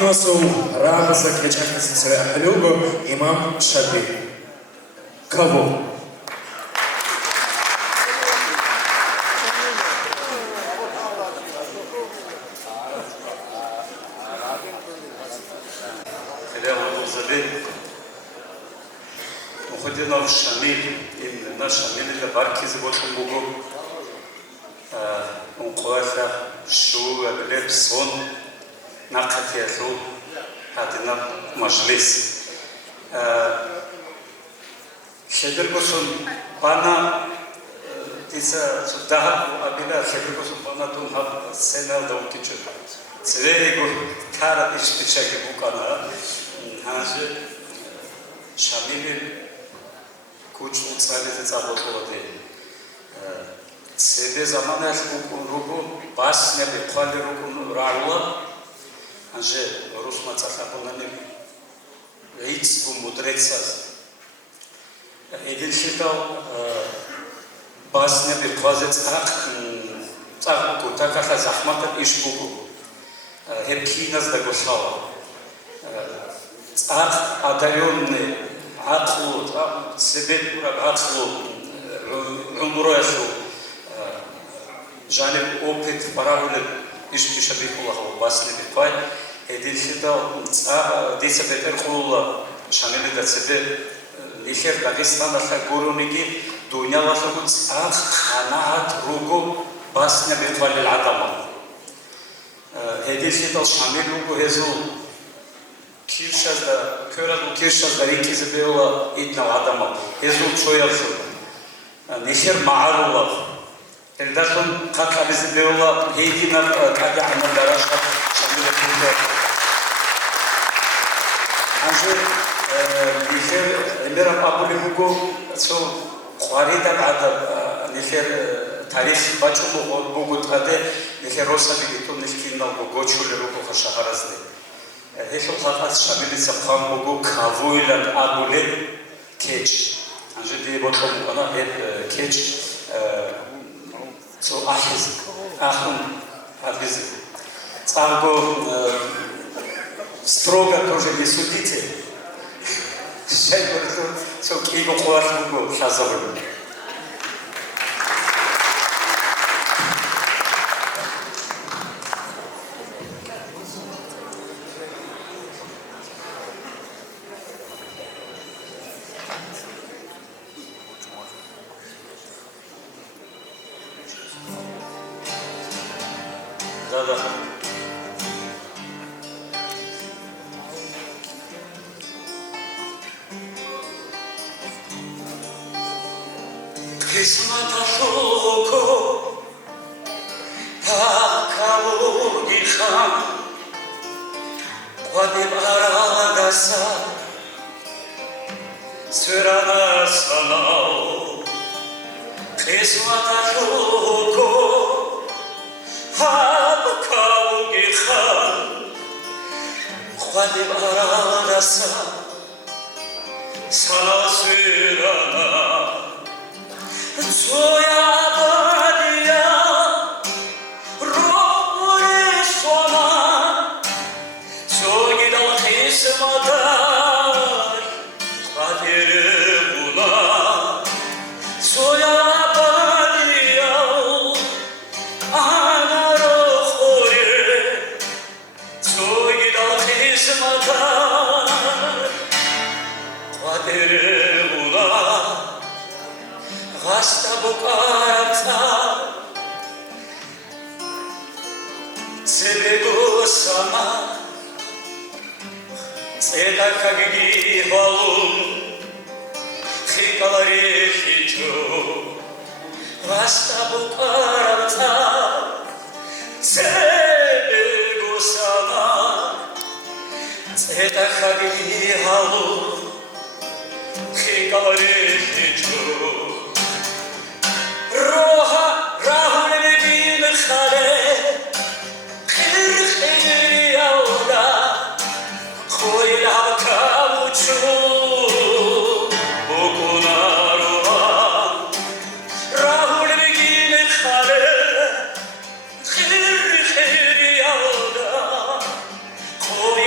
Киносу Рамза Кечакасица Люго Имам Шаби. Кого? Уходинов Шамиль, именно Шамиль это барки заботом Богу. Он кулака шу, аблеп сон, накатияту, адина мажлис. Шедергосон пана тиса суда абила шедергосон пана тун хаб сенал даутичу. Цвего кара иштичаки букана. Хаже Шамиль Кучу цализе цаботоводе. Себе заманаш руку баснеби қали руку раула. Анже русма цахабонане рейцбу мудрецас. Един считал баснеби қазе цах кутакаха захмата ишбугу. Хепкинас дагошала. Цах одаренный عقل سبب عقل عمره جانب اوبت параллель ишпиша бихула басли бифай эдишита диса бетерхула шамили да себе нихер дагестан аха гуруниги дунялаху ах ханаат руго басна бифал العدم эдишита шамили руго хезу Киршазда, köradu Киршазда рикизе бела идна адама. Езул чоялсу. Нихер маарула. Элдасон какализе бела хейдина кади амандараша шамила кунда. Анже нихер эмерам абули хуго со хваридан ада нихер тарих бачу бугут аде нихер роса бигиту нихкинна гочуле руко хашахаразде. Хешо хатас шамилиса хамбугу кавуилан абуле кеч. Анже ди ботом кана кеч со ахиз ахун ахиз. Царго строго тоже не судите. Шайбурту со киго хвашбугу шазабу. Да. Кисмата шоко, акалуни хан, квадиб арадаса, сверана санау. Кисмата шоко, акалуни хан, квадиб арадаса, сана сверана. Своя бадия, робуре сона, соги дал хисматай, хватире буна. Своя бадия, анаро хоре, соги дал хисматай, хватире буна. Гasta букарца, цебего сама, цвета кагиди балун, хикалари хичу. Гasta букарца, цебего сама, цвета кагиди балун, хикалари хичу. روها راهو لبين خاله خير خير يودا خوي العكا وشو بكونا روها راهو لبين خاله خير خير يودا خوي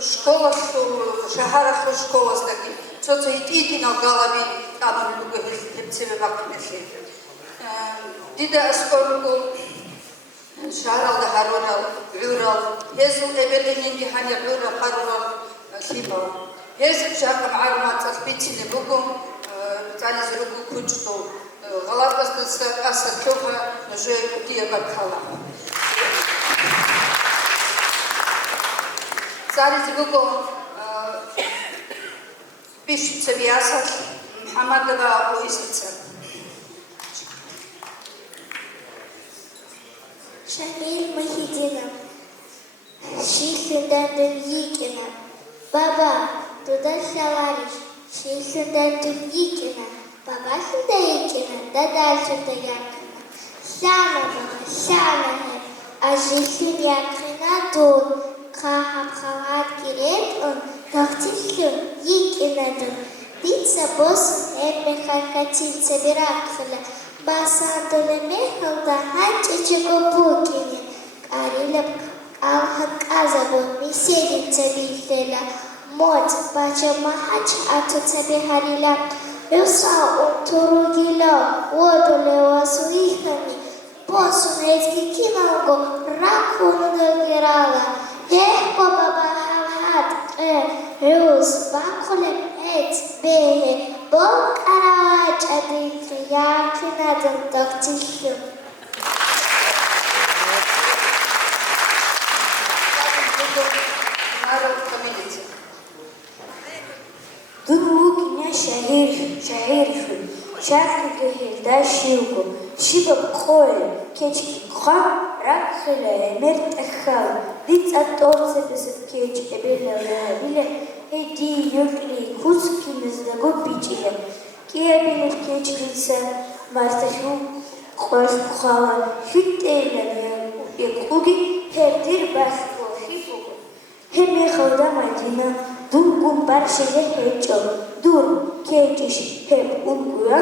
Школа, шагара школа с таким. Что-то идти на голове, там мы говорим, себе вакнесли. Дида скоро шарал да харунал, юрал. Хезу эбелинин диханя юрал харунал хиба. Хезу шакам армат спичили бугум, тани зругу Куч, что Галапас Асакёва уже Кутия Бакхала. Царь Зигуго пишется в Ясах, Хамадова Уисица. Шамиль Махидина, Шихлюдан Дульикина, Баба, туда Шалариш, Шихлюдан Дульикина, Баба Хюдаикина, да дальше Таякина. Шана Баба, Шана Хэ, а Шихлюн Якина Дун, Кахабхават Кирет он, Тахтишлю Якина Дун, Пицца Босс, Эпехакатица Биракхаля, Басандолемехалда Хачичекопукине, Карилеп Алхаказабо, Миседица Бифеля, Мот, Бача Махач, Атуцебехарила, Люса Утуругила, Водолева Суихами, Посунецки Киналго, Ракундагирала, Ехко Баба Хавхат, Рюс, Бакулем Эц, Бехе, Бог Аравач, Адитри, Якинадам, Доктишлю. Дунук шаирху, шахлику хилда шилку, шибаб хой, кечки кха, ракхила, эмерт ахал, диц аторце бесет кеч, эбеля виле, эди юкли, куски мездаго бичия, киабиле кечкица, мартаху, хваш кхала, хитейла, якуги, хердир баско, хипугу. Хеми халда мадина, Дунгун баршеге хечо, дур кечиш хеп унгуя,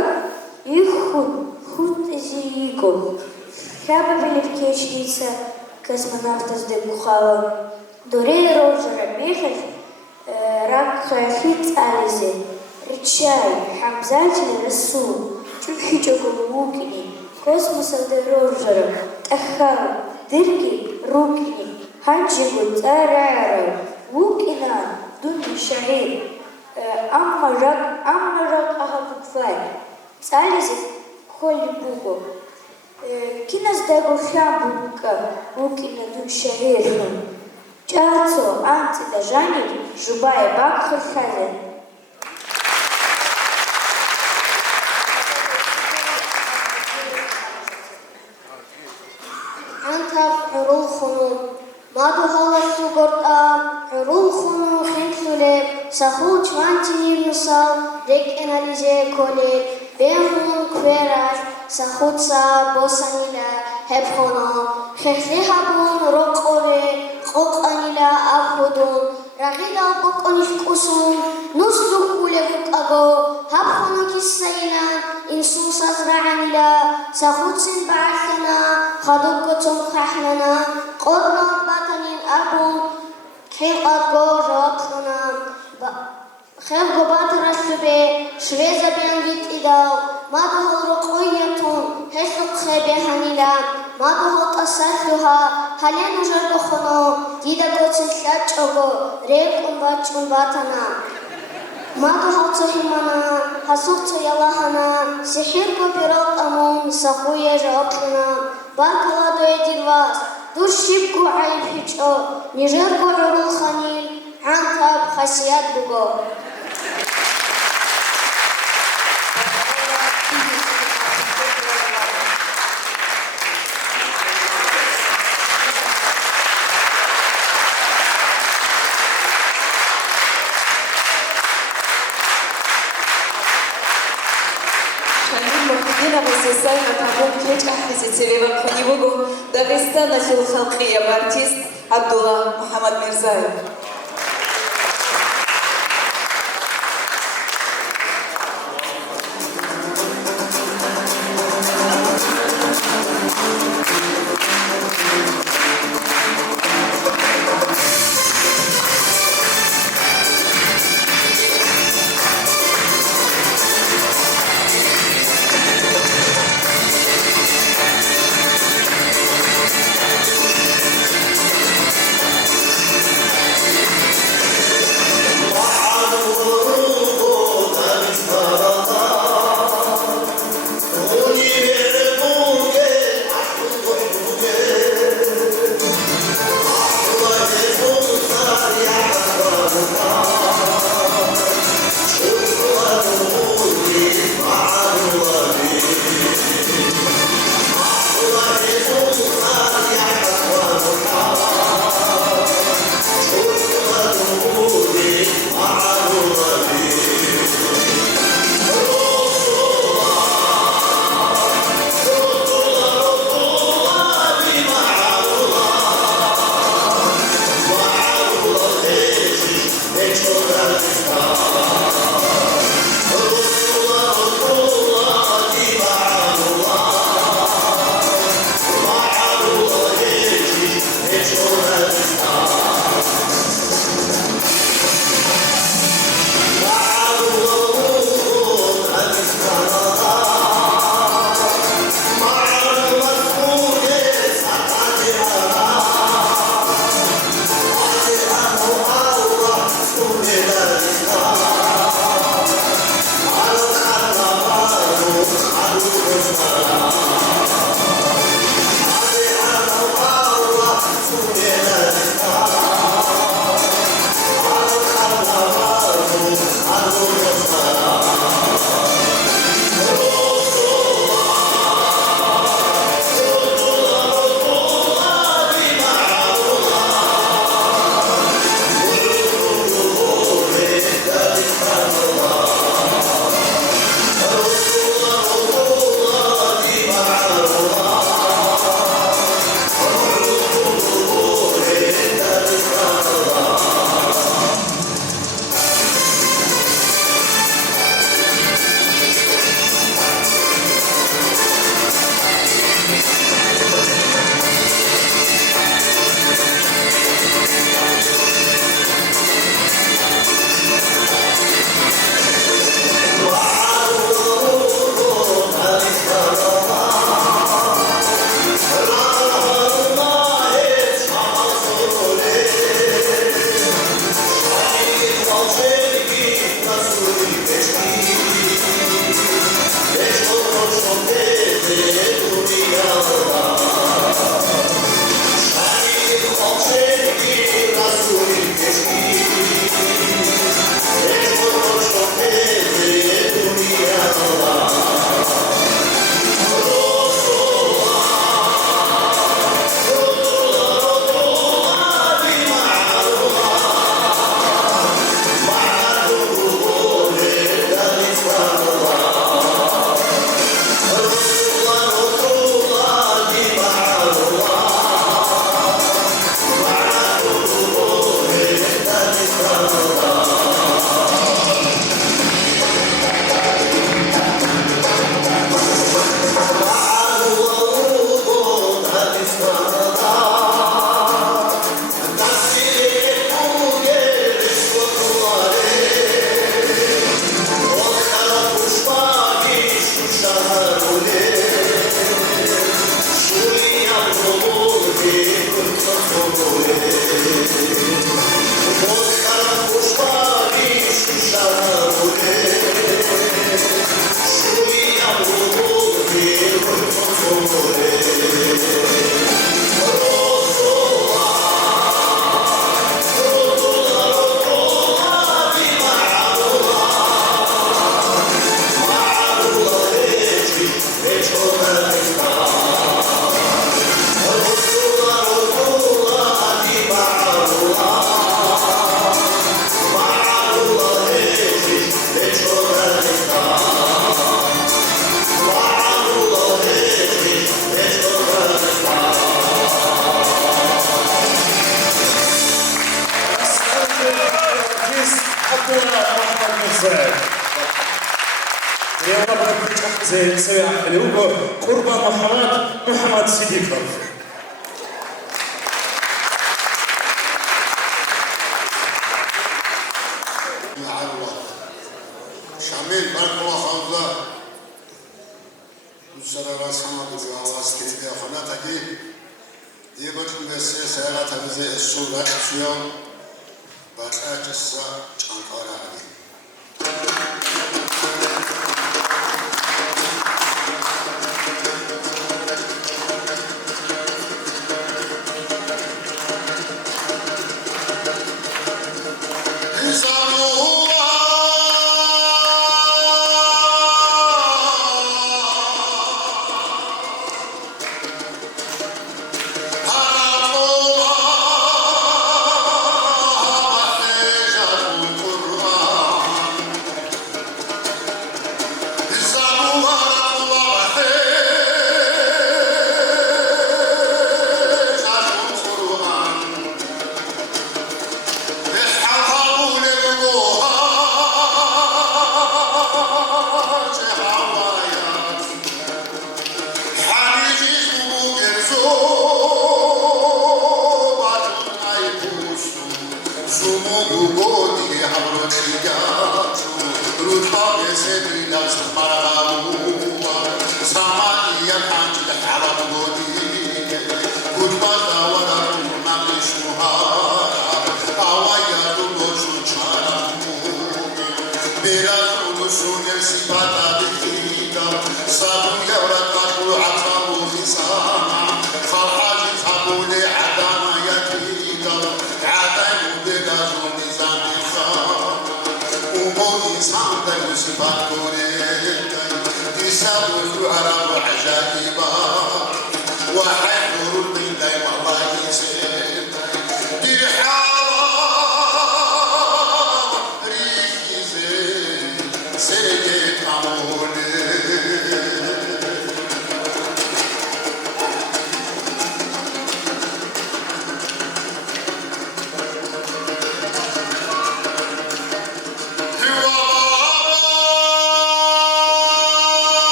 ихун хутезииго. Хяба билев кечница, космонавтас де Бухава. Дуре рожера мехев, ракха хиц ализе, ричай, хамзатель расул, чухичого мукини, космоса де рожера, тахал, дырки, рукини, ханчигу царара, мукина, دون شعير أما رق أهبطفاي تعالي كل بوكو كناس داغو خابوكا وكنا دون شعير جاتو أنت دجاني جباي باكر خالد أنت روحنا ما دخلت قرطا روحنا خنثلب سخو چوانتي نصال دك اناليزه كولي بهون كويراش سخوتسا بوسانيلا هبخونا خخلي هبون رقوري قوقانيلا أفودون رغيلا قوقانيش قسون نسلو كولبوك أغو هبخونا كسينا إنسو سزرعنيلا سخوتسن بعثنا خدوكتون خحلنا قرنا بطنين أبون حقا رقنا خير قبات رسبه شويزة بيانجيت إداو ما دهو رقويتون هسلق خيبه هنيلا ما دهو تصلها هلين جرقخنا ديدا قوتن سلاتشوغو ريك أمباتشون باتنا ما دهو تهمنا حسوق يلاهنا سحير قبيرات أمون سخوية جاقلنا باركلا دوي ديرواز دور شبكو عيب هجو نجرقو عرو خنيل عنتاب خسيات بقو Сайна Табун Кеч Ахвизицевева Кунивугу Дагестана Филхалқия артист Абдулла Мухаммад Мирзаев. يلا زي سوي حلوه قربان محمد صديقов شامل بارك الله خالد نشرا رسمه بزواج كده خناتك يقول لي سيارات هذه الصورة شيء باتلاج الساعة أنقارة عليه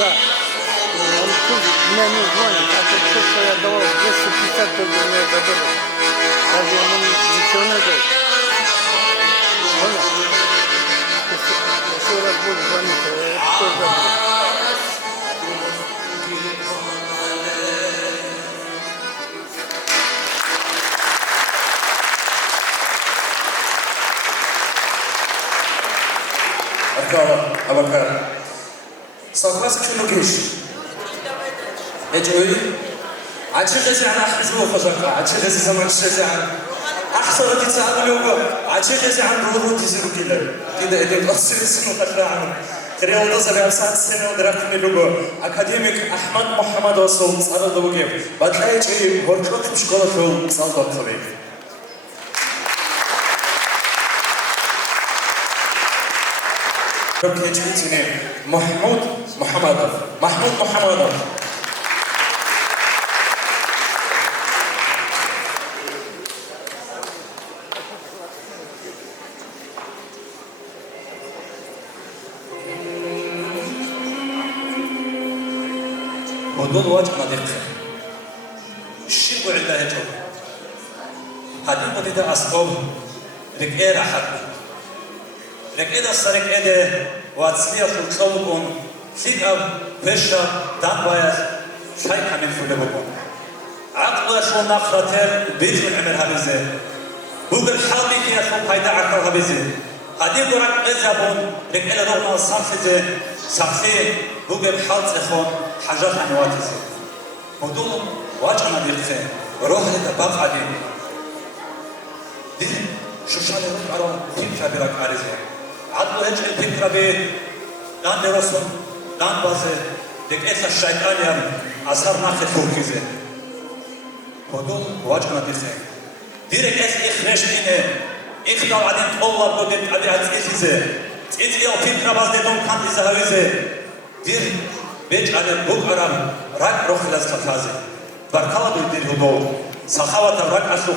Да. Он тут меня не звонит, а тут то, что я давал 250 только мне забыли. Даже ему ничего не дал. Понял? Еще раз буду звонить, я что забыл. Abakar. Saklas küçük iş. Eceli. Açık ezan ahzbu khazaka. Açık ezan ezan. Ahsara tsaad logo. Açık ezan ruhu tizrukiler. Tide edek asılsın qatran. Kriyolda sabah saat sene odrakni logo. Akademik Ahmad Muhammad Osul sarıldı bu gibi. Batlayıcı horçot şkola yol salbat tabii. Röpneciliğini Mahmud Muhammadov. Mahmud Muhammadov. Hodol vaç madik. Şir bu ilahe çok. Hadim bu dide asbab. Rik'e rahat. Rik'e sarık ede. Vatsliya fulçavukun. Sikav, peşa, danbayaz. Şay kamin fulebukun. Akla şu nakratel bejun emir habize. Bugün halki ya şu payda akal habize. Hadim durak ezabun. Rik'e doğma samsize. Samsi bugün halk ekhon. حاجات عنواتزه بدون واجهنا ديرتي روح لتباق عليه دي شو شان يروح على تيم شابيرك عارزه عدو هج الفكره بي لان درسون لان بازه ديك اسا الشيطان يعني اثر ناخذ فوكيزه بدون واجهنا ديرتي ديرك اس اخرج منه اخلو عدين الله بدت ابي عزيزه تيجي او فكره باز دون كان يزهويزه دير Beç ale bu aram rak rohlas kataze. Barkala bildir hudo. Sahavata rak asuk.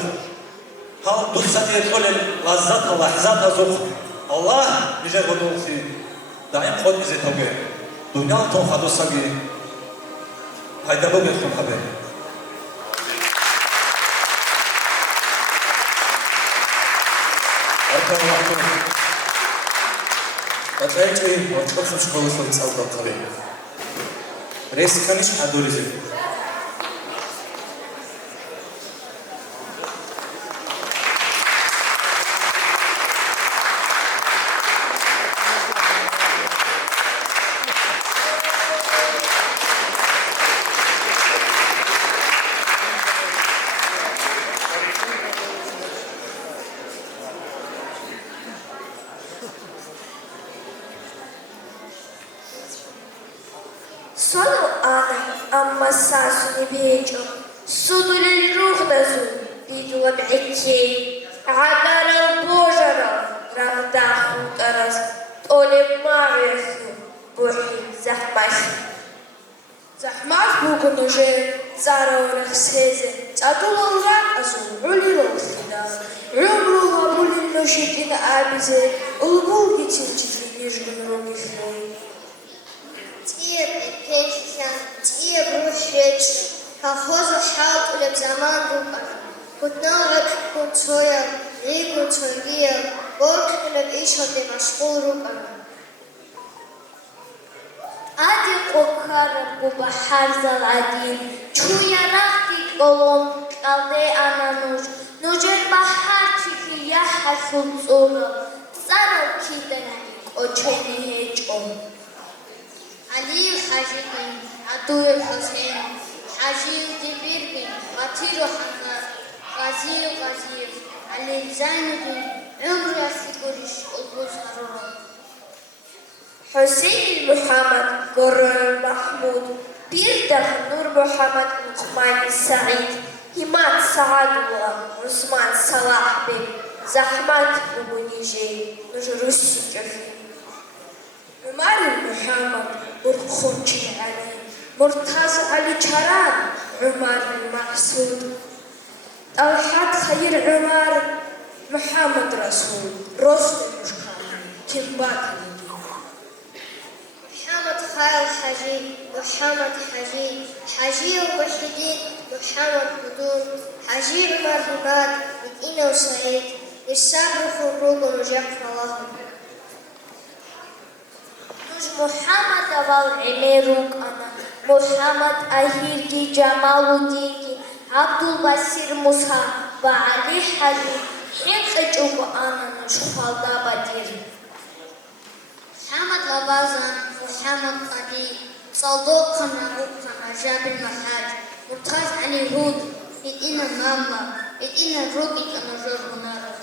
Hal dussati kolel lazzat lahzat azuk. Allah bijer hudo si. Daim khod bize toge. Dünya ton hadosagi. Hayda bu betum haber. Arkadaşlar Batayçı ortak şkolası saldı tabii. Reskanış adurizm. Solo ana ammassasu bejo sudu lilruh dazu bidu wab'iki عبر البوجة ჩარა რაღდა ხუტარას ტოლებ მავეხი ბუჰი ზაჰმაში زحمات بوكنوجي زارو رخسيزي تعطولو راقصو عليلو خدا عمرو هابولي نوشيكين آبيزي البوكي تلجي نجم رومي فلوي تيه بكيشان تيه بروشيش هخوزو حاط ولب زمان روكا كنت كنت صويا ريكو تشوية بورك ولب إيشو دي مشغول روكا عادي قوكارا ببحر زلعدين چويا رختي قولون قلدي أنا نوجر بحر تيكي يحسن صورا سارو كيدنا وچيني هيجو علي الحاجين عدو الحسين حاجي الدبيربين غطيرو حنار غزير علي زين الدين عمري أسيقوريش البوز هرورا حسين محمد قرر محمود بيردخ نور محمد عثمان سعيد همات سعد عثمان صلاح بن زحمات بنيجي نجرس جفي عمر محمد برخوشي علي مرتاز علي شران عمر المحسود طلحات خير عمر محمد رسول رسول مشكلة كمبات محمد خير حجي محمد حجي وحيدين محمد بدون حجي مرهبات مدينة وسعيد السابر خروج ورجع الله نج محمد أول عميروك أنا محمد أهيركي جمال ديكي عبد البصير موسى وعلي حجي حقجوك أنا نج خالدا بدير محمد لبازان محمد قديم صدوق نعوق عجاب المحاج مرتاز علي هود مدينة ماما مدينة روكي كنجر هنارا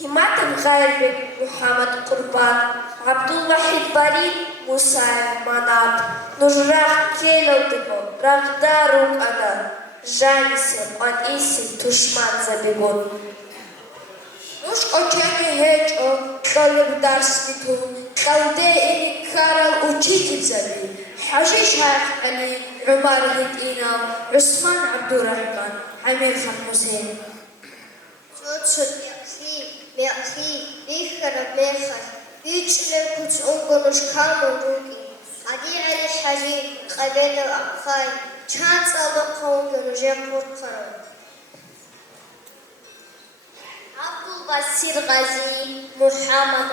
همات الغير بك محمد قربان عبد الوحيد بريد موسى مناب نجراح كيلو دبو رغداروك أنا جانسي قديسي تشمان زبيبون نوش قوچاني هيجو طالب درس بتو قلدي إني كارل وچيكي زبي حجيش هاك علي عمر هدينا عثمان عبد الرحمن عمير خان حسين شوت ميأخي بيخر بيخر بيجلل كنت أنقرش كامل روكي عدي علي حجي قبيل الأقفاي كان صادقهم جنجي قرقرا عبد البصير غزي محمد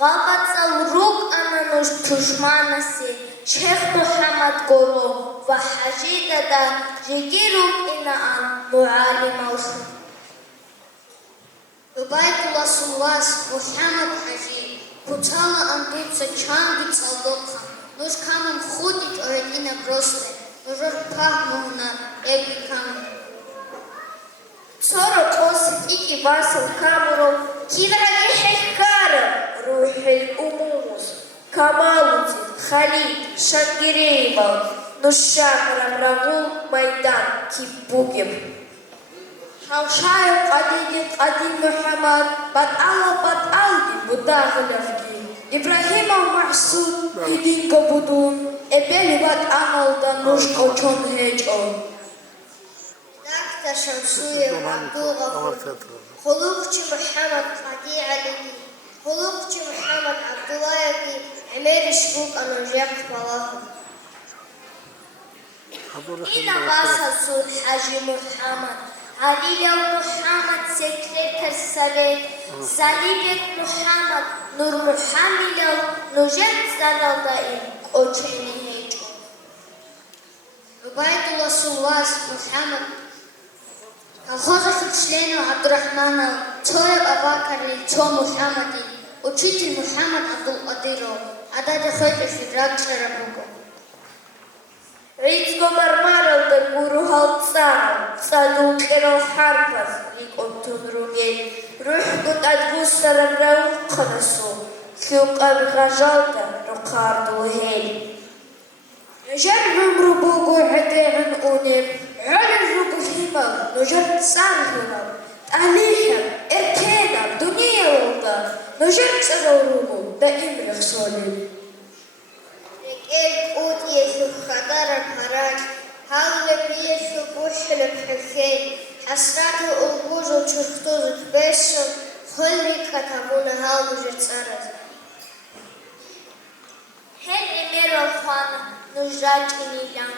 غابت الروك أنا نش تشمانسي شيخ محمد قولو وحجي دادا جيجي روك إنا أن معالم الخير عبيد الله سلواس محمد حجي كتالا أندوتسا چان بيت صدقها نوش كامن خودي جوهدين برسله نجر پاه مهنا ايبي كامن صورة قوسط إيكي باسل كامرو كيدرا يحكارا روح الأموموس كمالوتي خليل شنجريبا نشاق رمرغو ميدان كيبوكيب حوشايو قديم محمد بدألدي بداغلفكي إبراهيم ومحسود هدين قبودون إبالي بدألدا نشكو چون هيجو دكتور شمسوية وعبدو غفور خلوقتي محمد قدي علي خلوقتي محمد عبد الله يكي عمير شبوك أنا جاك فلاهم إنا باسا سود حاجي محمد علي محمد سكرتر سليم سليبك محمد نور محمد نجد زلالدائم قوچيني هيجو عبيد الله سلواس محمد Колхоза членов Абдурахмана, Тоя Абакари, То Мухаммади, учитель Мухаммад Абдул Адиров, Адада Хойкеш Ракша Рабуко. Рицко мармарал да гурухал царал, цадул керал харпаз, риконтун ругел, рухгут адгустарам рауханасу, хюкан гажалда, рукардул хель. Жар عمرو بوغو عديعن أونير على الرب الهمم نجر سارهنا عليهم إركان ნოჟერ წეროურუგო და იმრეხ სოლი ეკელ კუტიესუ ხადარა ფარაკ ჰავლეპიესუ ბუშლე ფეხენ حسرات الجوز وشرطوز بس خلي كتبونا هاوجر صارت هل ميرو خوانا نجاكيني لام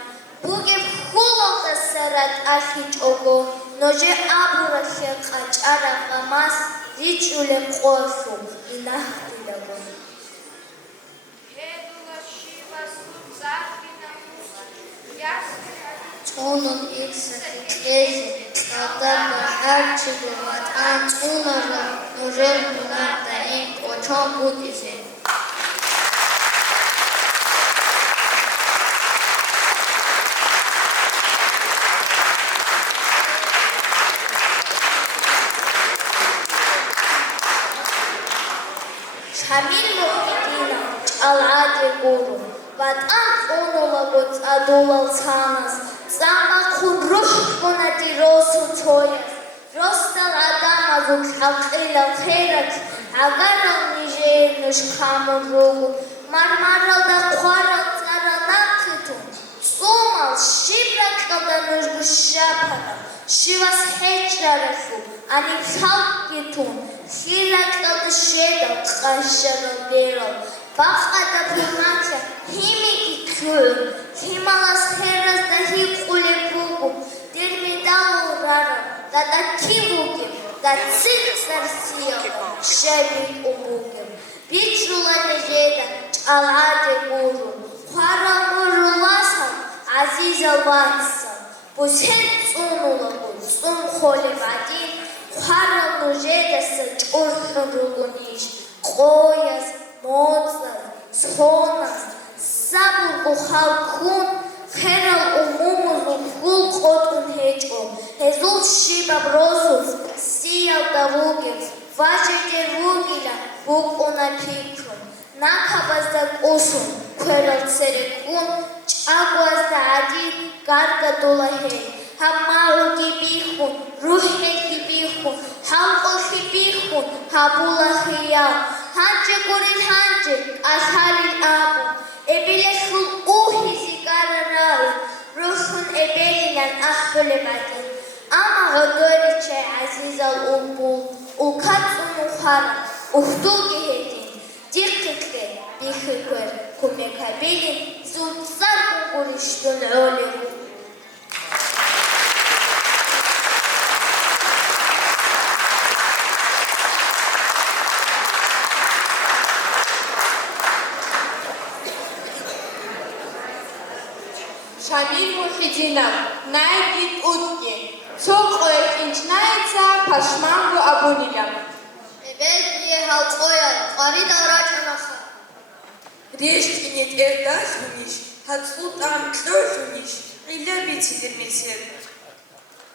بوجي خولو تسرت أخي توغو نوجي أبورا خيقاج أرا غماس ريچولي قوفو إله تلغو هدولا شيبا سوزاكينا Onun eksikliği kadar her çıkıvat antınlara nurel bunlarda en koçan bu dizi. Şamil muhtemelen al-adi guru. Vatan onulagot adolal sanas. Zama khudrush konati rosu toyas. Rostal adamazuk haqila khairat. Agaral nijer nush khamur rogu. Marmaral da khwaral tsara nakitun. Somal shibrak kada nush gushapata. Shivas hechrarefu. Anik halkitun. Hilat kada shedal qashara beral. Baqada pumatya himiki kul. Himalas heras da hikule pugu. Dirmidalu rara. Da kivugi. Da tsiksar siya. Shebik umugi. Bichula nejeda. Al-ade guru. Khara guru lasan. Aziza vansa. Bushen sunulagu. Sun khole vadin. Khara nejeda sa churhan rugunish. Qoyas. Mozart, Schonas, Sabu Halkun, General Umumul Ful Kotun Hedgehog, Hezul Shiba Brosus, Sial Davugis, Vajeter Vugila, Buk Onapikun, Nakabas da Usun, Kweral Serekun, Chaguas da Adid, Garga Dolahe, Hamaru Gibihun, Ruhe Gibihun, Halko Gibihun, Habula Hiyal, Hanche Kurin Hanche, Ashari Abu, Ebileshul Uhisi Kararal, Rushun Ebelinan Akhulebati, Ama Hodoriche Aziz al Umbul, Ukatsun Ukhara, Uhtugi Hedin, Diktikte, Bihikwer, Kumekabelin, Zutsar Kurishtul Olim. Шамиль Мухиддинов, Найгит Утки, Цоқоев инчнайца Пашмангу Абунилям. Эбел приехал Коя, Фарид Арачанаха. Рештинет эрдахуниш, Хацлутам тлохуниш, Илябити дермесер.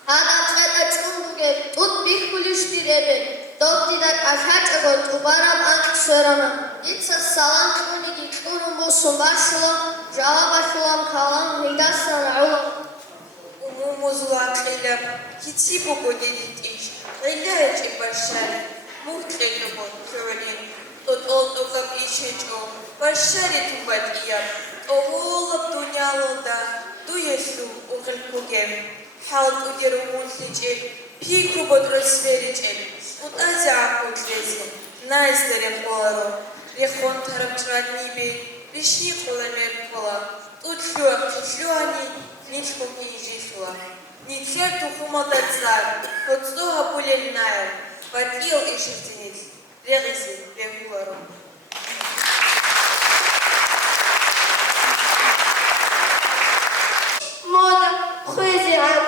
Хада тлета чунгуге, Тут бихулиш тиребе, Доктидат Ахачагот, Убарам Анксерана, Ица Салам Куниги Курум Бусум Башулам, Жавабашулам Калам, Хидасан Улам. Умумузула Иляб, Китсибуко делитиш, Илячи Башари, Мухтрелюбо, Кюрелин, Тот Олтокап Ишечо, Башари Тубат Ияб, Оголаб Дунялода, Дуесу Угелькугем, Халт Удерумун Хичель, Пику Бодросверичель, Утазя Акутлези, Найстерем Поларо, Рехон Тарабчрадниби, Ришни Холамер Пола, Тутлюа Птюани, Ничкуки Жишуа, Ничерту Хуматацар, Хоцуга Пулельная, Ватил и Шертенец, Реризи, Вегуларо. Мода хызиан,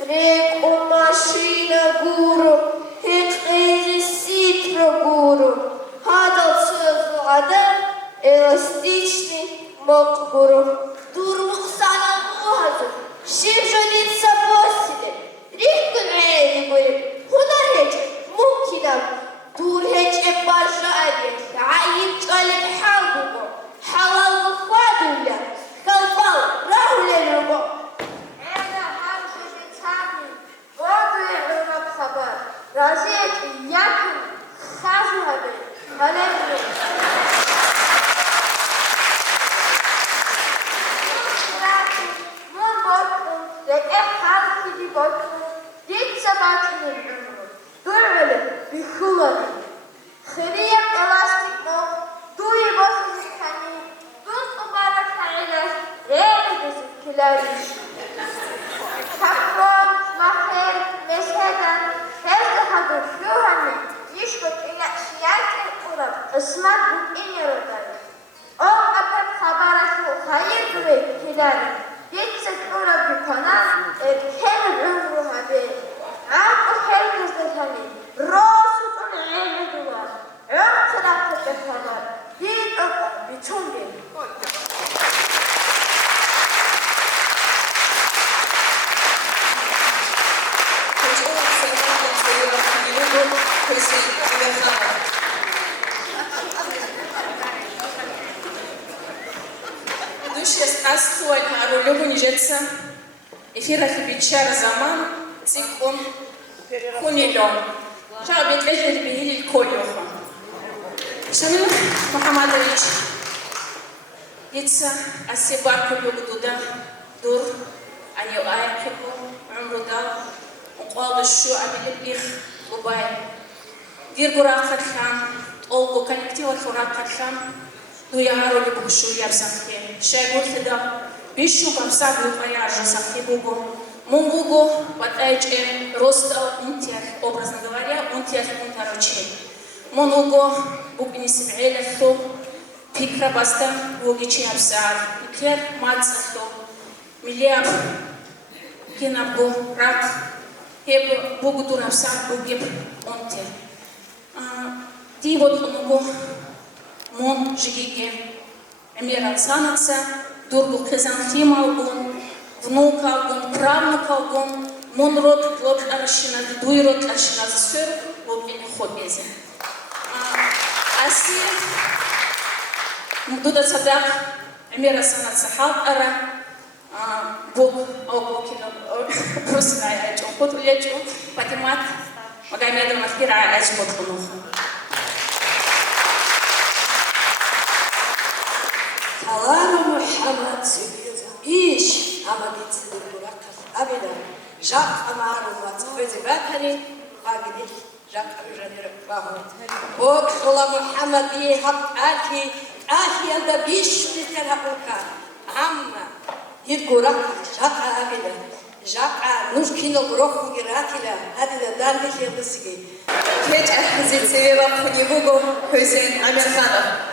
рек машина гуру, хекхизи ситро гуру, хадал сözlü adam, эластичный мок гуру. Дурлук сана муазу, шим жодится посиле, рихкун эйди гуру, хунар хеч, муккинам, дур хеч эббажари, айим чалет халгуго, халал гухвадуля, калпал, рахулелюго. أنا همشي بتعبني وأضيع من الخبر رزيت إياكم خافوا هذا Kalem. اسمك إني رضاي أو أبد خبرك خير بكلام يتسك أورا بكنا كم العمر هذا عم أخير كذا راس العين دوار عم تناقض الخبر دين أبد بتوني Astua Karolю Nijetsa, Efira Hibichar Zaman, Tsikum, Kunilon, Jabit Ejel Bihil Kolyoha. Shanil Mohammadovich, Yitsa, Asibar Kolyoguda, Dur, Anio Ayakibu, Umrudal, Uqal the Shu Abilibich, Ubai, Dirgurak Khan, Olgo Connective Furak Khan. Дуяру либушу ярсахте, шегут хеда, бишу камсагу паяжасахте бугу, мунгугу, патайче, роста унтер, образно говоря, унтер унтароче. Мунгугу, букни сибелехту, пикра баста, бугичи абсар, икер мацахту, милиаб, кинабу, рак, хеб бугу турабсар, бугиб унтер. Ти вот мунгу, Мон жигиге Эмиран санаца, дургу хезантим алгун, внук алгун, правнук алгун, мон род лот аршина, дуй род аршина засыр, вот вени хобезе. Аси мдуда цадак Эмира санаца халк ара, бог алгукина, просто ячу, хоту ячу, патимат, Магомеда Мафкира ячу боткунуха. Аллах Мухаммад сибирза иш амагит сибиргурак абеда жак амару мацхойзе бакани агидит жак амжанир баху ок хула Мухаммад би хак ати ада биш битер хакука amma yirgurак жак абеда жак нушкино гроху гиратила адила дандих ебсиги Keç ahzit seveva khunibugo Hüseyin Amirxanov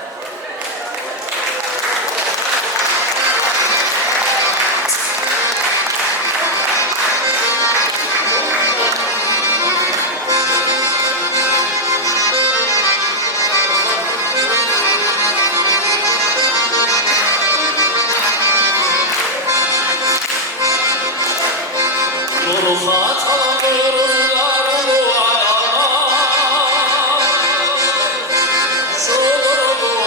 Şoğlu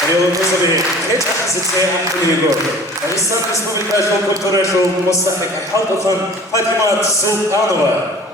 그리고 모습이 개착스제 그리고 이슬람 레스publika kulturashu mustahkam halkın Fatima Sultanova.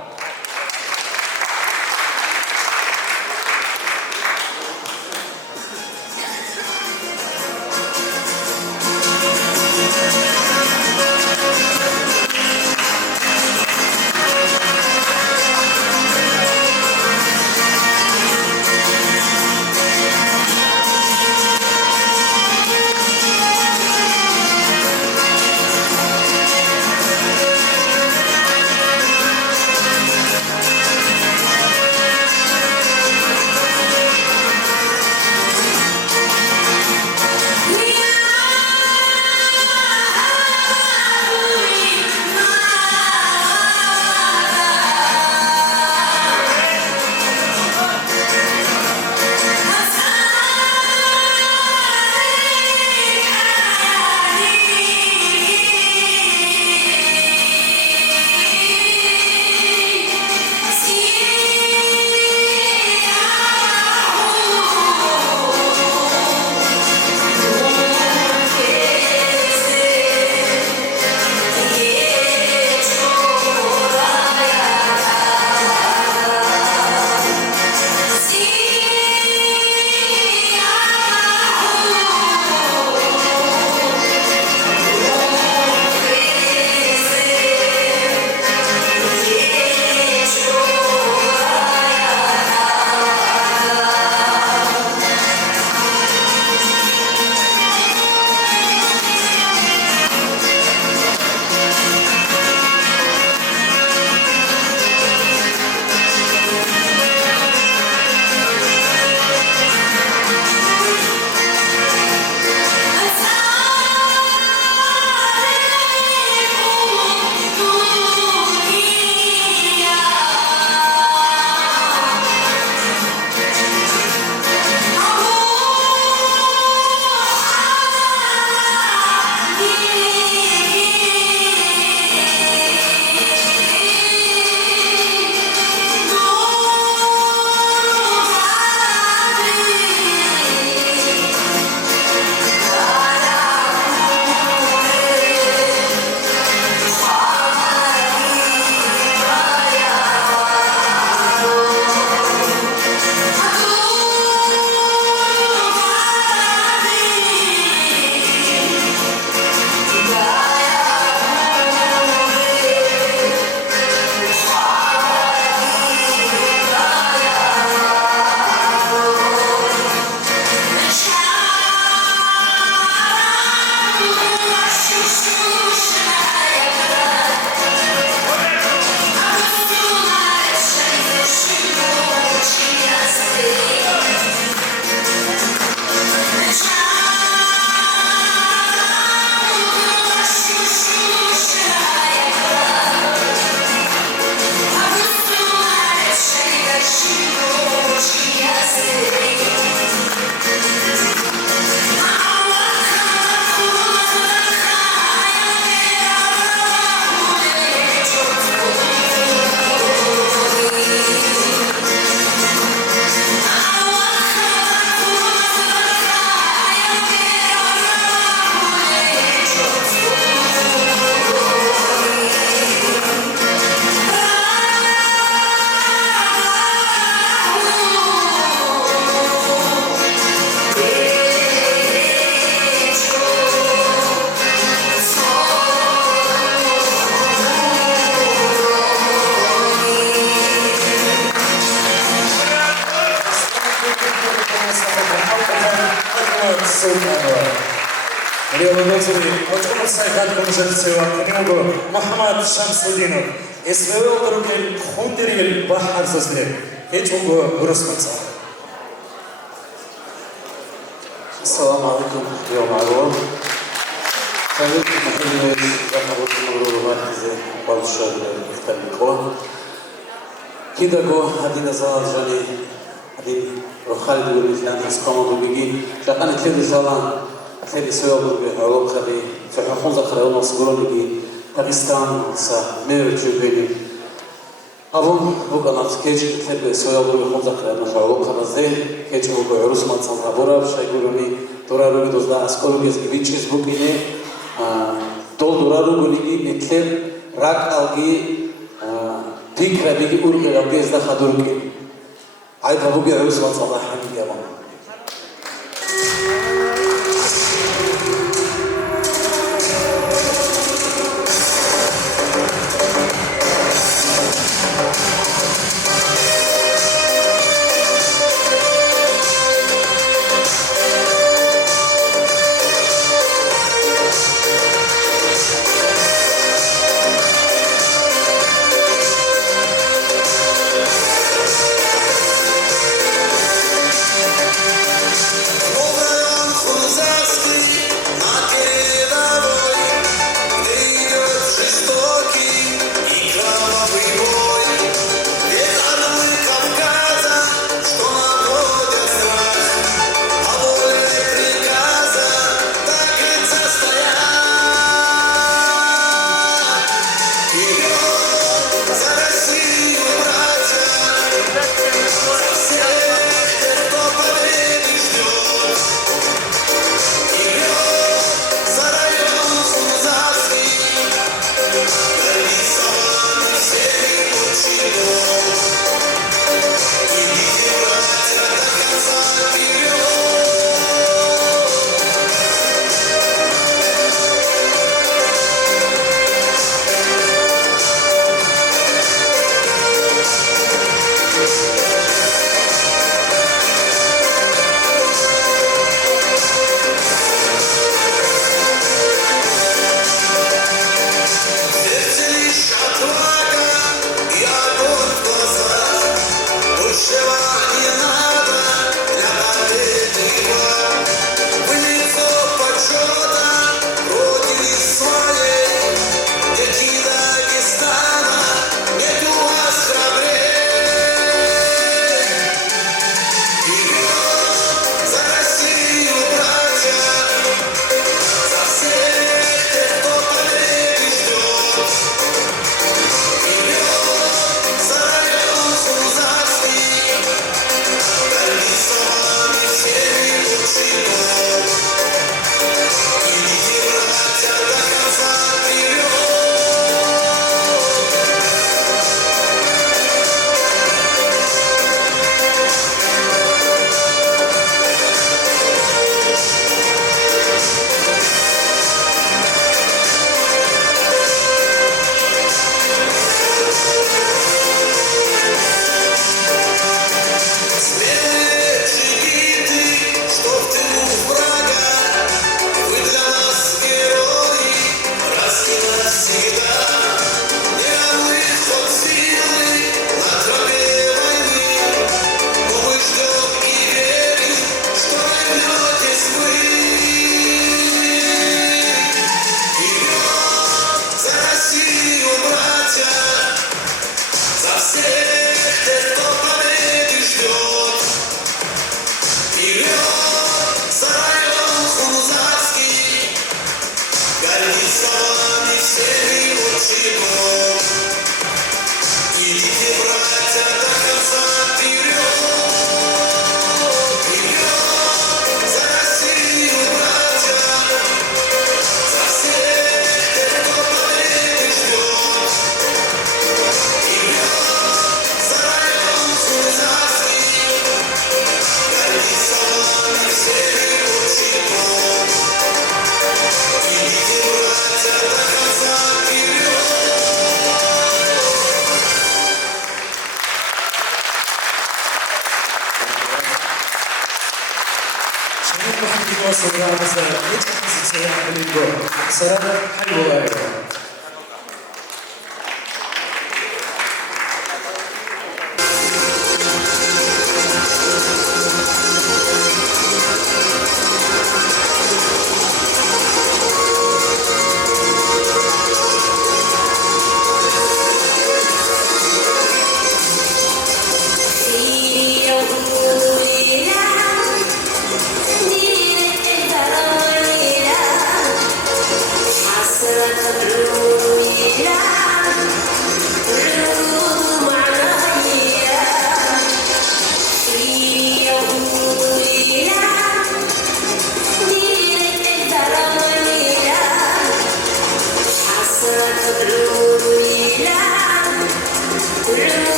그리고 모습이 어쩌면 살간 공전세와 그리고 Muhammad Shamsuddinov свое други хундерил бахар сослед хечуго уросмаца. السلام عليكم يوم معلوم. خليك محل رحمة الله مركز بالشر التلميذ. كده جو هدينا زال جاني هدين روحال بيقول مثلاً إسقامه بيجي لقنا كل زالان كل سواب بيهرب خبي في حكومة خيرون وصقولون بيجي باكستان سا ميرجو بيجي أبون بقى كيج تحب سويا بقول خمسة كلام شعور خمسين كيج بقول عروس ما تصنع برا بشي يقولوني دورارو بدوزدا أسكول بيز بيتشيز بوكيني دول دورارو قولي نتلر راك ألقي فكرة بيجي أوري ربيز ده خدوركي عيد بقول عروس ما تصنع حمي يا ماما حسرة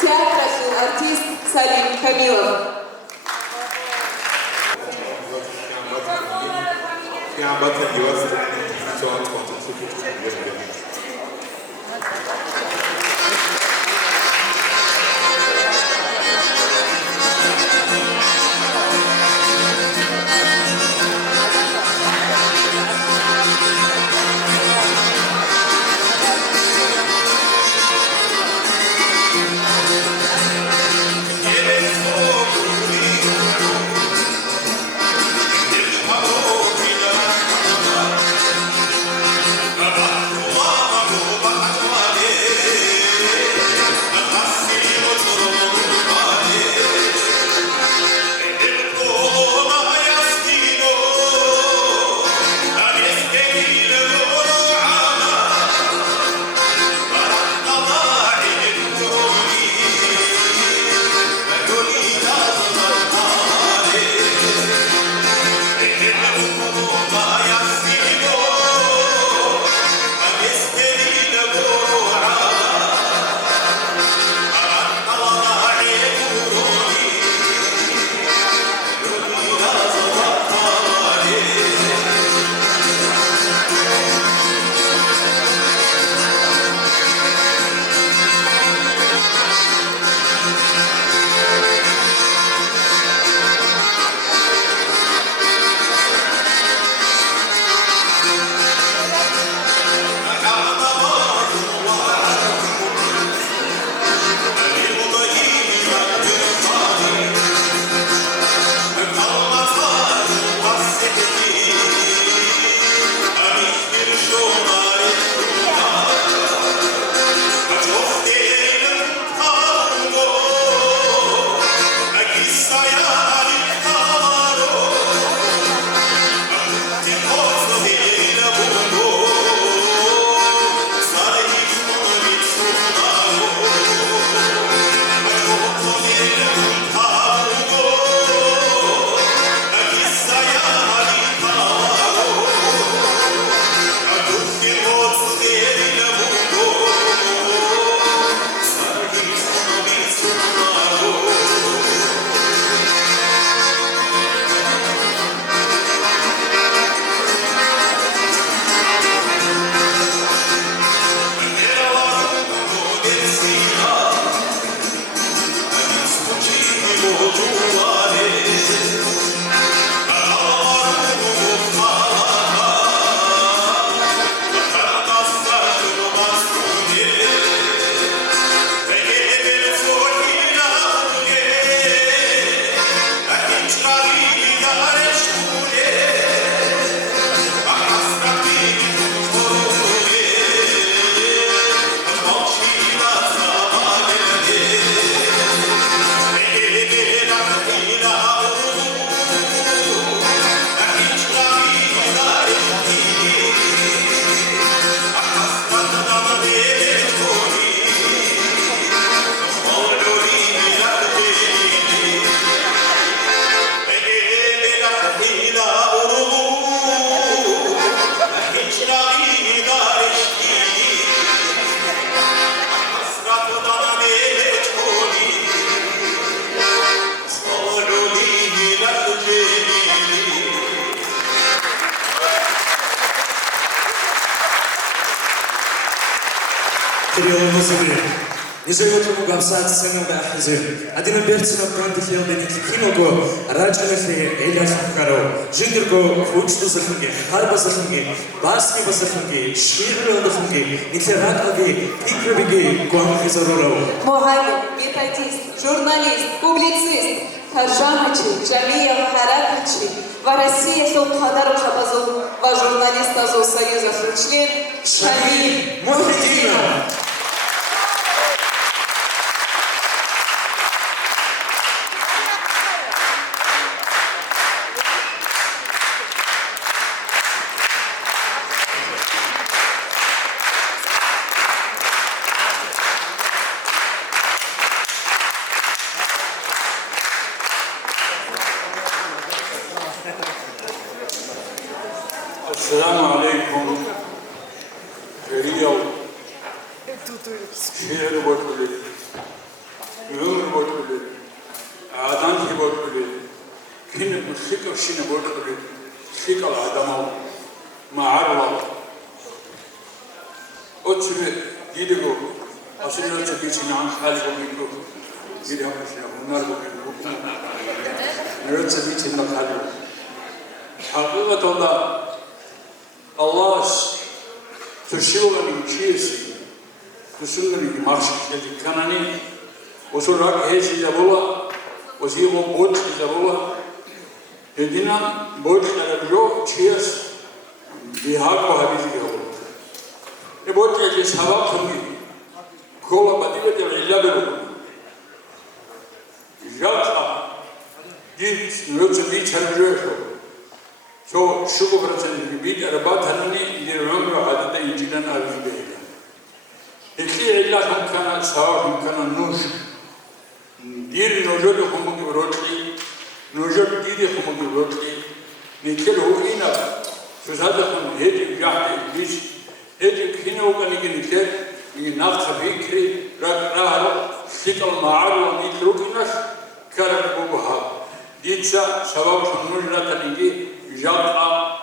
театральный артист Салим Камилов. Нижайгот мугамсаад сэнэн бахизэ. Адина берцэн брандихио дэник киного раджанэхэ элэсхаро. Жиндэрго хүчтэсэлхэнгэ, харбасэлхэнгэ, баскетболсэлхэнгэ, ширэлхэнгэ, нэлэрагаги, тикрэбигэ гуанхизароро. Мухаммед, методист, журналист, публицист, таржамачи, Джамиев Харакачи, в России Султхадар Хабазов, журналист Союза, член Шамиль Мухиддинов. السلام عليكم. Real Şehirde botulur, ömür botulur, adam ki botulur, kine bu şıkır şine botulur, şıkır adamı, mağarlar. O çivi gidi bu, aslında o çivi için an hal bu bu, gidi hamışına bunlar bu bu, o çivi için an hal bu. Hakikaten Allah tuşulanın çiğsi, tuşulanın marşıkları kanani, o sonra hepsi yapıla, o zaman o bot yapıla, edinan botlara yok çiğs, bir hak var bir yapıla. Bot ya sabah kıldı, kola badile de illa bir yata, git nötr bir çarpıyor. So şubu bırakın bir araba tanını bir ömrü adeta inciden arzu değil. İki illa kana sağ kana nuş. Bir nojol humu gibi rotli, nojol didi humu gibi rotli. Nikel hu ina sözade humu hedi yahdi biz hedi kine okani ki nikel nafsa fikri rahar sikal ma'arwa nitluk inas karar bu ha. Ditsa sabab humu ratanigi Jalla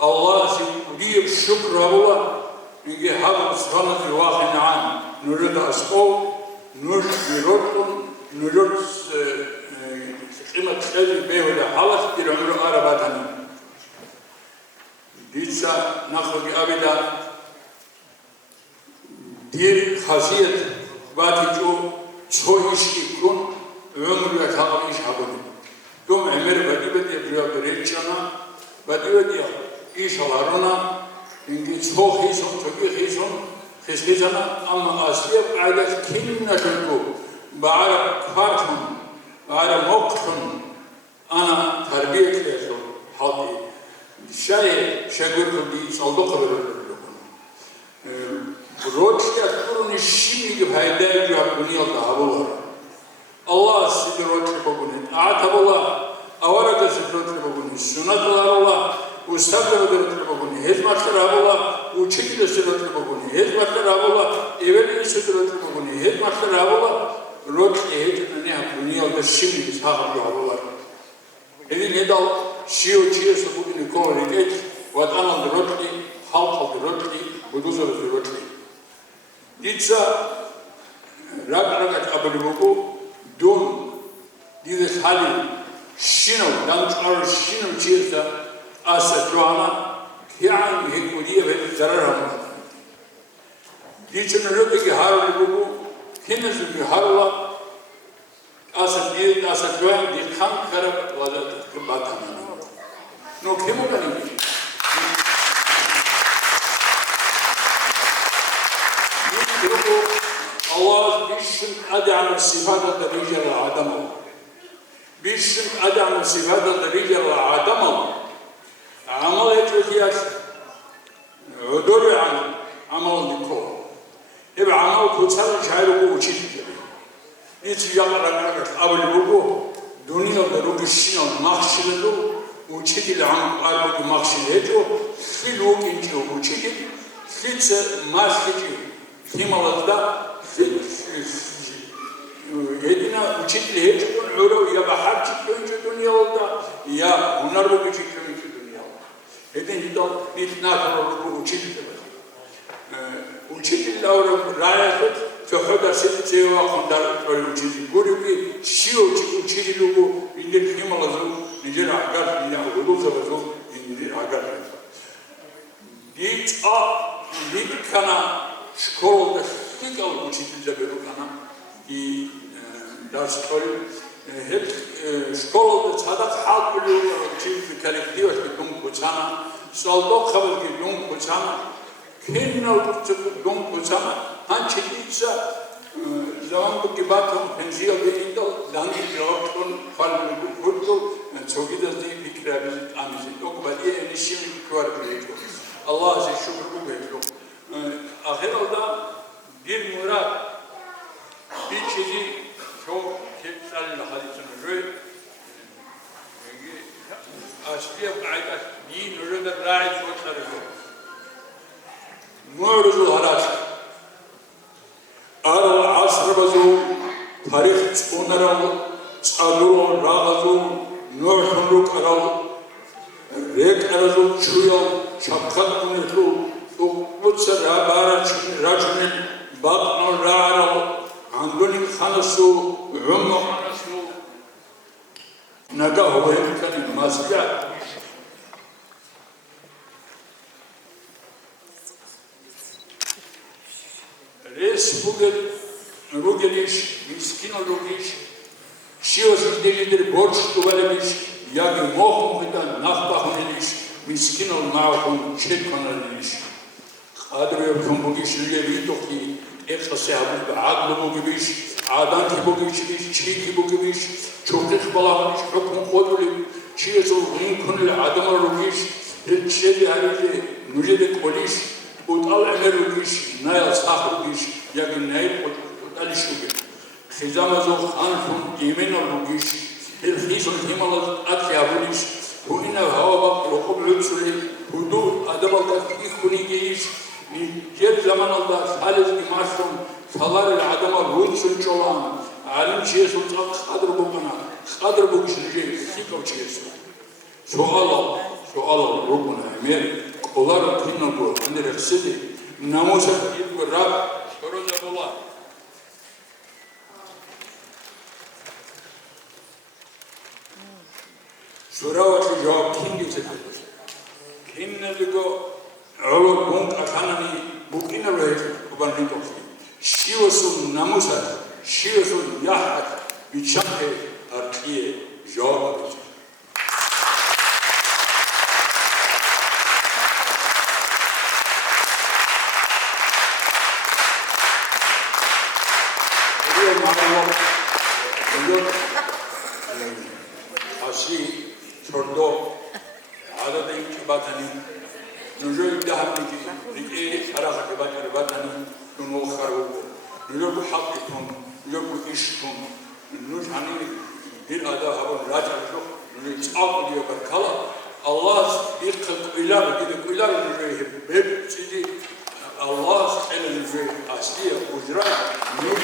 Allah diye şükür Allah inge hak subhanahu ve ta'ala nurda asqo nur birotun nur kıymet şerri beyhude halas bir ömrü arabadan ditsa nakli abida dir hasiyet vaticu çoğuşki kun ömrü takım iş habını Dum emir bedibedi diyor berechana, bedibedi işalarına, ingi çok hizon, çok hizon, hizgizana ama asliye adet kinne türku, bağıra kvartun, bağıra moktun, ana terbiyet ediyor halkı. Şegür kıldığı saldo kılırlar. Roçya kurun işini gibi hayda diyor dünyada havular. Allah sizi rotri kogunin, atabullah, avaraga sizi rotri kogunin, sunatlar Allah, ustabda rotri kogunin, hizmetler Allah, uçikli sizi rotri kogunin, hizmetler Allah, eveli sizi rotri kogunin, hizmetler Allah, rotri hizmetler ne yapıyor, dünyada şimdi sahip Allah. Edin edal, şiyo çiyesu bugünü kovalik et, vatan aldı rotri, halk aldı rotri, buduz aldı rotri. Ditsa, ragat abali buku, Dun, dieses Halli, Schino, ganz eure Schino Chirsa, Asa Johanna, Kian, Hikudia, wird Zararam. Die schon Rübe geharren, Kinder sind geharren, Asa Bild, Asa Johanna, die Kankara, war das Gebatan. No, Kimmermann. Allah bişin adamın sıfatında ricel adam ol. Bişin adamın sıfatında ricel adam ol. Amal etkiyaş. Ödürü amal diko. Hep amal kutsal şairi bu uçit. Hiç yalararak abul bu dünyada rugişin makşidu uçit ile amal makşid ediyor. Filuk inci uçit. Hiç maskeci himalada Yedina uçitli hiç gün öyle ya bahar çıkınca dünyada ya bunlar da çıkınca dünyada. Edin hidal bir nakar olur bu uçitli. Uçitli avram rayafet çoğda seni ceva kondar öyle uçitli. Grubi şiyo uçitli bu indir himalazu nijer agar niya uluza bazu indir agar. Dit kana şkolda ilk alıp uçitlice berukana i darskoli hep şkolda çadak halk biliyor uçitli kolektiyo ki dum kuçana saldo kabul ki dum kuçana kinnal dum kuçana han çekilse zaman bu gibatın pensiyo bir indal dangi cevaptun falmi bu kurdu çoğu da değil fikre biz amizin okubadiye enişim kuvar biliyor Allah size şükür bu veriyor ahiralda bir murat bir çizi çok kepsal hadisini röy asliye kayda din röde rai soçları Mu'ruzul harat тарих წუნარალ წადურო რაღაცო ნორხუნრო კარალ რეკარაზო ჩუიალ ჩაფხატუნეთო უცა რაჩუნე ბაყნო რაარავ ანგონი ხანასო რომო ხანასო ნაგა ჰოემკანი მასია რუგელიში მისკინო რუგელიში შიოს დელიდერ ბორჩ ტუვალებიში იაგი მოხმიდა ნახბახუნელიში მისკინო მაახუნ ჩეკონელიში ყადრე ფომბოგიში ლევიტოხი ეხსე აბუ აგლობოგიში ადანკი ბოგიში ჩიკი ბოგიში ჩოქი ხბალავიში ხოფუნ ყოდული ჩიესო ინქონელი ადამა რუგელიში შედი არიზე ნუჟედე ყოლიში უტალ ემერუგიში ნაილ სახუგიში იაგი ნაილ ყოტალიშუგე ხიზამაზო ხანფუნ იმენოლუგიში ელხისონ ჰიმალაზ ატიაბულიში უნინა ჰავაბა ყოყობლუცული უდუ ადაბალდა იქუნიგიში ჯერ ზამანალდა ხალეზი მასრომ სალარე ადამა რუნცუნ ჭოლან ალიმ შეესო წალ ყადრბოგანა ყადრბოგიში ჯე სიკოჩიესო სოალო როგონა მე Olar kıynadı, andere sidi, namusa yitme Rab, sorunca bola. Şuravatı cevap kim getirdi? Kim ne diyor? Oğlum bunk atanani bukina ve kubanın tofi. Şiyosun namusa, şiyosun yahat, biçakte arkiye cevap verir. Asi sordo ada da iki batani nujo idahmi ki rike araha ke batani nuno kharu nujo bu haqqitun nujo bu ishkun nujo hani bir ada habun rajal nujo çağlıyor kala Allah bir kıylar nujo hep sizi Allah elinize asliye ucra nujo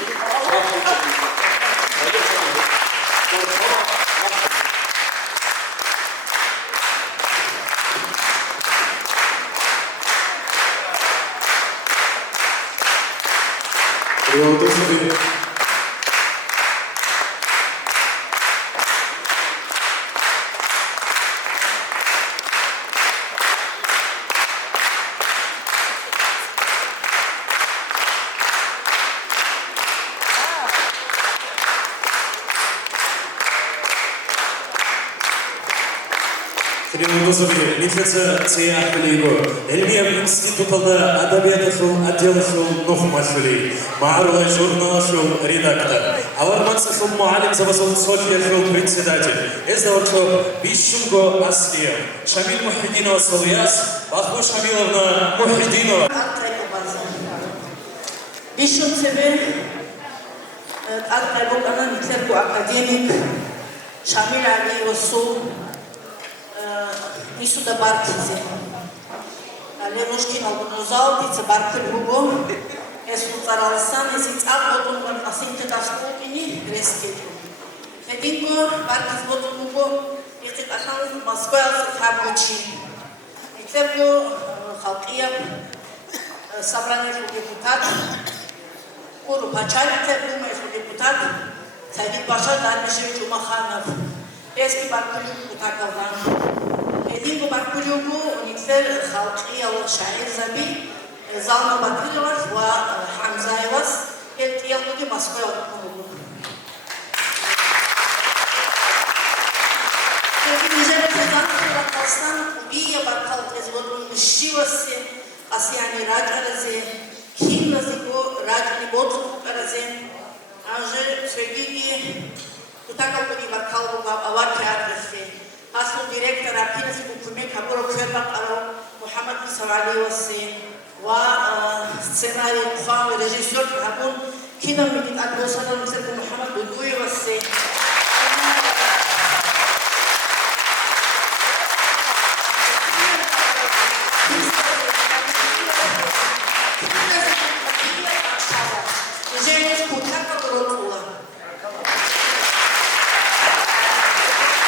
Криминология, лицеца Цея Халиго, Эльмия институталда адабият шоу, отдел шоу, нохмашли, Маарова журнала шоу, редактор, Аварманса шоу, Муалим Завасон София шоу, председатель, Эздавачо, Бишунго Аслия, Шамиль Мухидинова Салуяс, Баху Шамиловна Мухидинова. Бишунцеве, Артайбокана Нитерку академик, Шамиль Алиевасу, Исуда Баркизе. Левушкин албунузал, дица Баркер Хуго, Эсфуцаралсан, эсиц алботун асинте кашкокини, рескету. Эдинго, Баркиз ботун Хуго, ихтит ахан Москвал Хабочи. Итебго, Халкияб, собрание депутат, Куру Пачали, Тебгума, депутат, Сагид Баша, Дармишев Чумаханов. Eski Bakülüğü takaldan. Dediğim bu Bakülüğü unikser halkıya o şair zabi Zalma Bakülüğü var ve Hamza Evas el tiyalığı Moskva'ya okudu. Dedi nice tezan kılatastan ubiye bakal tezvodun şivası asiyani racaraze kimnazi bu racani botu karaze anje söyledi Tutakal kodi bakal bu avar teatresi. Asıl direktör apinesi bu kumek haburo kırmak aro Muhammed Misavali vasi ve senaryo kufam ve rejisör habun kina midit akdosanın mesela Muhammed Udguy vasi.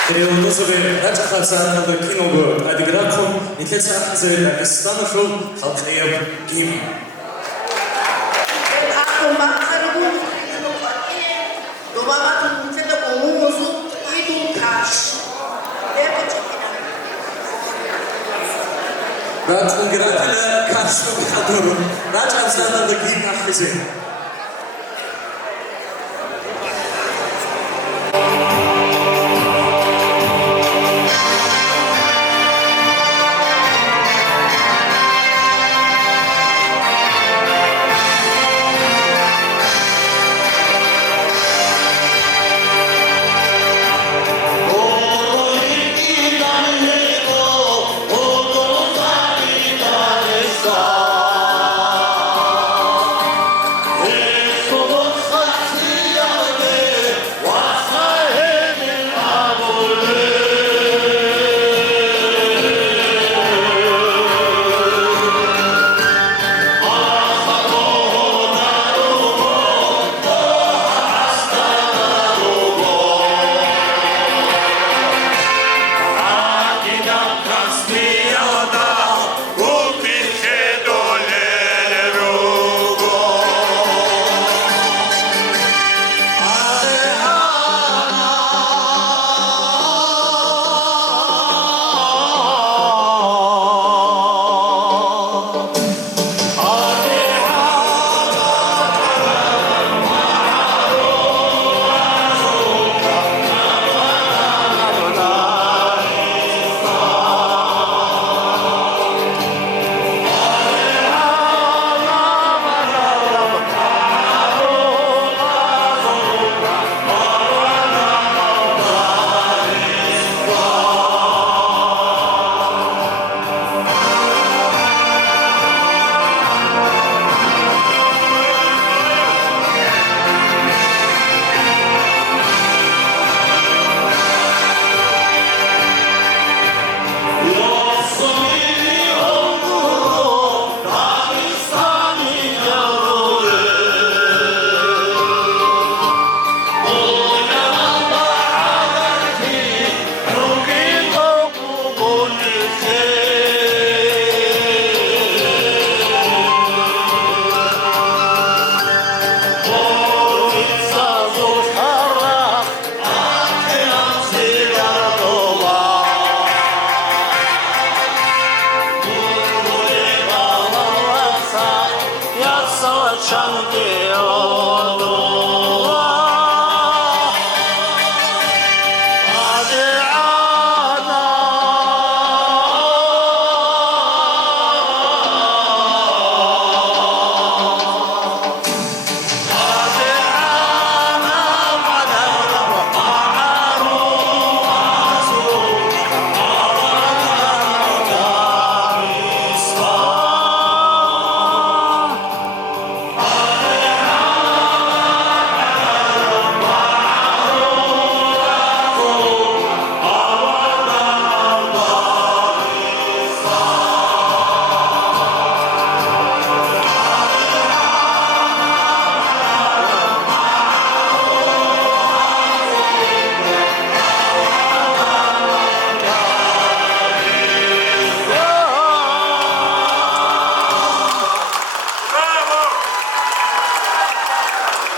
그리고 노즈베 라차카사 그 키노그 아디그라콤 이케차 하즈레 스타노쇼 халқия гимн. راج ungratile karşı kadro. Raç amsanda da giyim ahkisi. Change